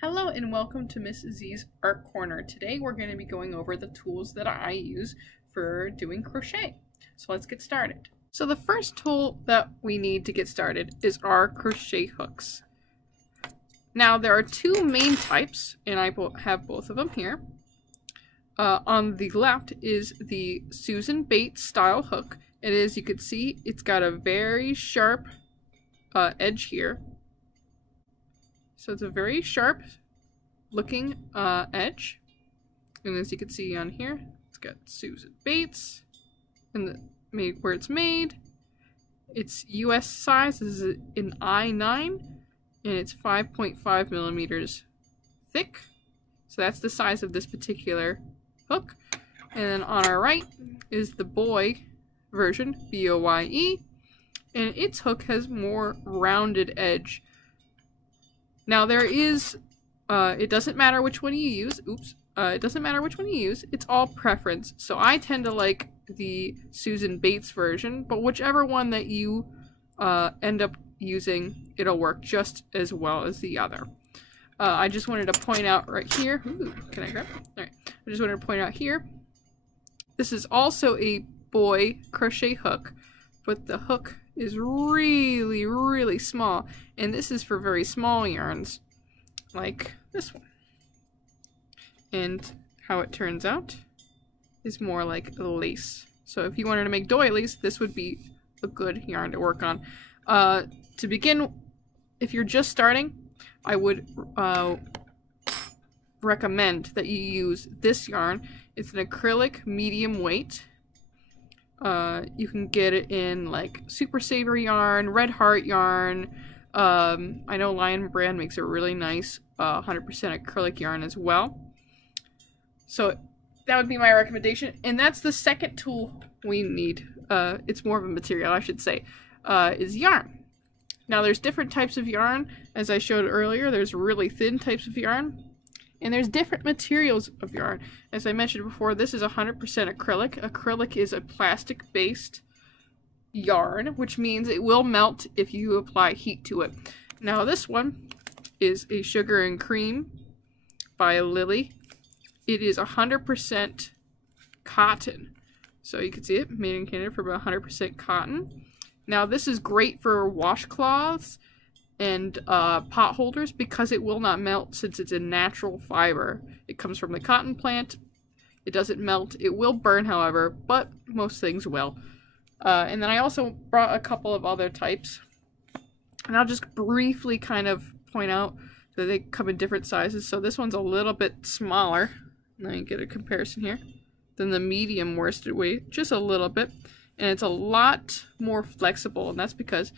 Hello and welcome to Miss Z's Art Corner. Today we're going to be going over the tools that I use for doing crochet. So let's get started. So the first tool that we need to get started is our crochet hooks. Now there are two main types, and I have both of them here. On the left is the Susan Bates style hook. And as you can see, it's got a very sharp edge here. So it's a very sharp looking edge. And as you can see on here, it's got Susan Bates and where it's made. It's US size. This is an I9 and it's 5.5 millimeters thick. So that's the size of this particular hook. And then on our right is the boy version, BOYE, and its hook has more rounded edge. Now there is, it doesn't matter which one you use, it doesn't matter which one you use, it's all preference. So I tend to like the Susan Bates version, but whichever one that you end up using, it'll work just as well as the other. I just wanted to point out right here, can I grab it? Alright, I just wanted to point out here, this is also a boy crochet hook, but the hook is really, really small, and this is for very small yarns, like this one. And how it turns out is more like lace. So if you wanted to make doilies, this would be a good yarn to work on. To begin, if you're just starting, I would recommend that you use this yarn. It's an acrylic medium weight. You can get it in like Super Saver yarn, Red Heart yarn. I know Lion Brand makes a really nice 100% acrylic yarn as well. So that would be my recommendation. And that's the second tool we need. It's more of a material, I should say, is yarn. Now there's different types of yarn. As I showed earlier, there's really thin types of yarn. And there's different materials of yarn. As I mentioned before, this is 100% acrylic. Acrylic is a plastic-based yarn, which means it will melt if you apply heat to it. Now this one is a Sugar and Cream by Lily. It is 100% cotton. So you can see it, made in Canada for about 100% cotton. Now this is great for washcloths and pot holders because it will not melt since it's a natural fiber. It comes from the cotton plant. It doesn't melt. It will burn, however, but most things will. And then I also brought a couple of other types. And I'll just briefly kind of point out that they come in different sizes. So this one's a little bit smaller. Let me get a comparison here. Than the medium worsted weight, just a little bit. And it's a lot more flexible, and that's because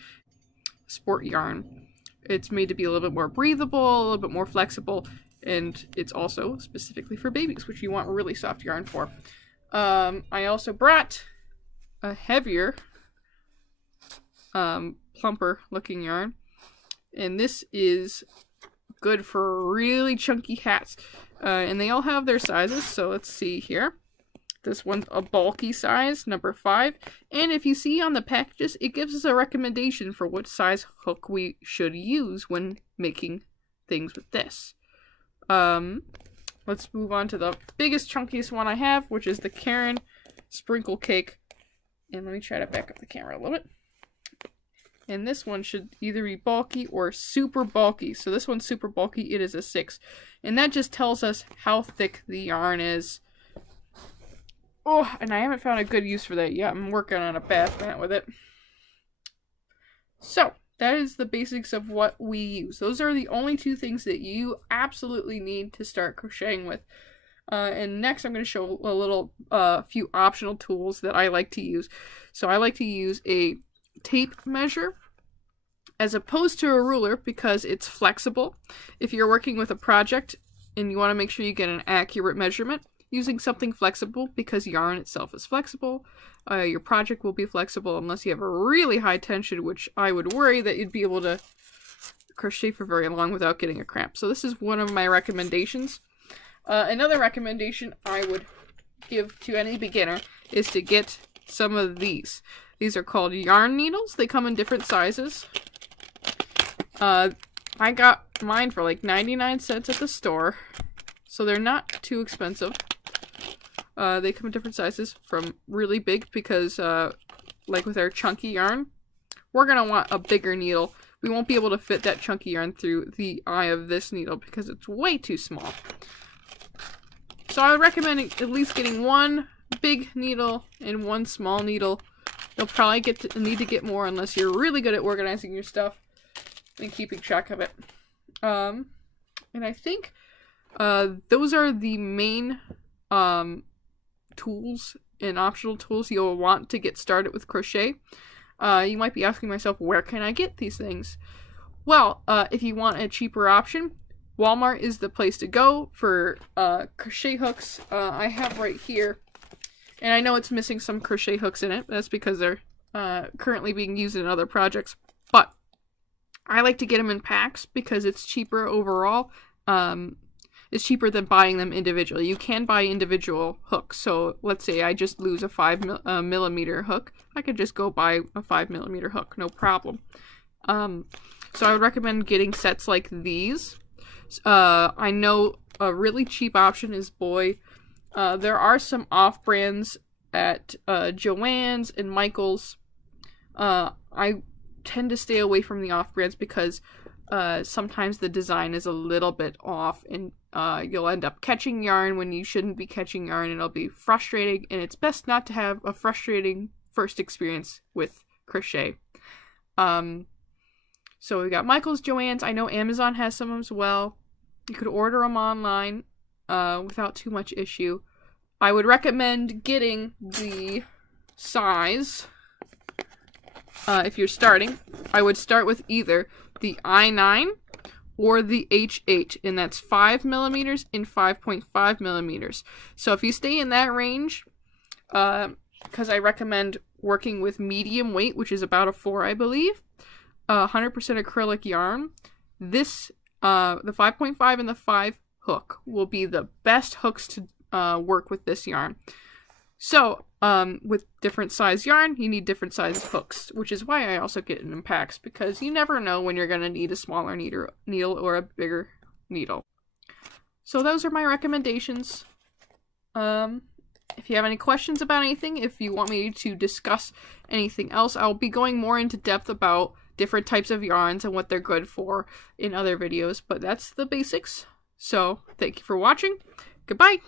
sport yarn. It's made to be a little bit more breathable, a little bit more flexible, and it's also specifically for babies, which you want really soft yarn for. I also brought a heavier, plumper looking yarn, and this is good for really chunky hats. And they all have their sizes, so let's see here. This one's a bulky size, number 5. And if you see on the packages, it gives us a recommendation for what size hook we should use when making things with this. Let's move on to the biggest, chunkiest one I have, which is the Karen Sprinkle Cake. And let me try to back up the camera a little bit. And this one should either be bulky or super bulky. So this one's super bulky, it is a 6. And that just tells us how thick the yarn is. Oh, and I haven't found a good use for that yet. I'm working on a bath mat with it. So, that is the basics of what we use. Those are the only two things that you absolutely need to start crocheting with. And next I'm going to show a little few optional tools that I like to use. So I like to use a tape measure as opposed to a ruler because it's flexible. If you're working with a project and you want to make sure you get an accurate measurement, using something flexible, because yarn itself is flexible, your project will be flexible unless you have a really high tension, which I would worry that you'd be able to crochet for very long without getting a cramp. So this is one of my recommendations. Another recommendation I would give to any beginner is to get some of these. These are called yarn needles. They come in different sizes. I got mine for like 99 cents at the store, so they're not too expensive. They come in different sizes, from really big because, like with our chunky yarn, we're going to want a bigger needle. We won't be able to fit that chunky yarn through the eye of this needle because it's way too small. So I would recommend at least getting one big needle and one small needle. You'll probably need to get more unless you're really good at organizing your stuff and keeping track of it. And I think those are the main tools and optional tools you'll want to get started with crochet. You might be asking myself, where can I get these things? Well, if you want a cheaper option, Walmart is the place to go for crochet hooks. I have right here, and I know it's missing some crochet hooks in it. That's because they're currently being used in other projects. But I like to get them in packs because it's cheaper overall. It's cheaper than buying them individually. You can buy individual hooks. So let's say I just lose a 5mm hook. I could just go buy a 5mm hook, no problem. So I would recommend getting sets like these. I know a really cheap option is Boy. There are some off-brands at Joann's and Michael's. I tend to stay away from the off-brands because sometimes the design is a little bit off, and you'll end up catching yarn when you shouldn't be catching yarn, and it'll be frustrating, and it's best not to have a frustrating first experience with crochet. So we got Michael's, Joann's. I know Amazon has some as well. You could order them online without too much issue. I would recommend getting the size if you're starting. I would start with either the I9 or the H8, and that's 5mm and 5.5mm. So if you stay in that range, because I recommend working with medium weight, which is about a 4, I believe, 100% acrylic yarn, this, the 5.5 and the 5 hook will be the best hooks to work with this yarn. So, with different size yarn, you need different size hooks, which is why I also get it in packs, because you never know when you're going to need a smaller needle or a bigger needle. So those are my recommendations. If you have any questions about anything, if you want me to discuss anything else, I'll be going more into depth about different types of yarns and what they're good for in other videos, but that's the basics. So, thank you for watching. Goodbye!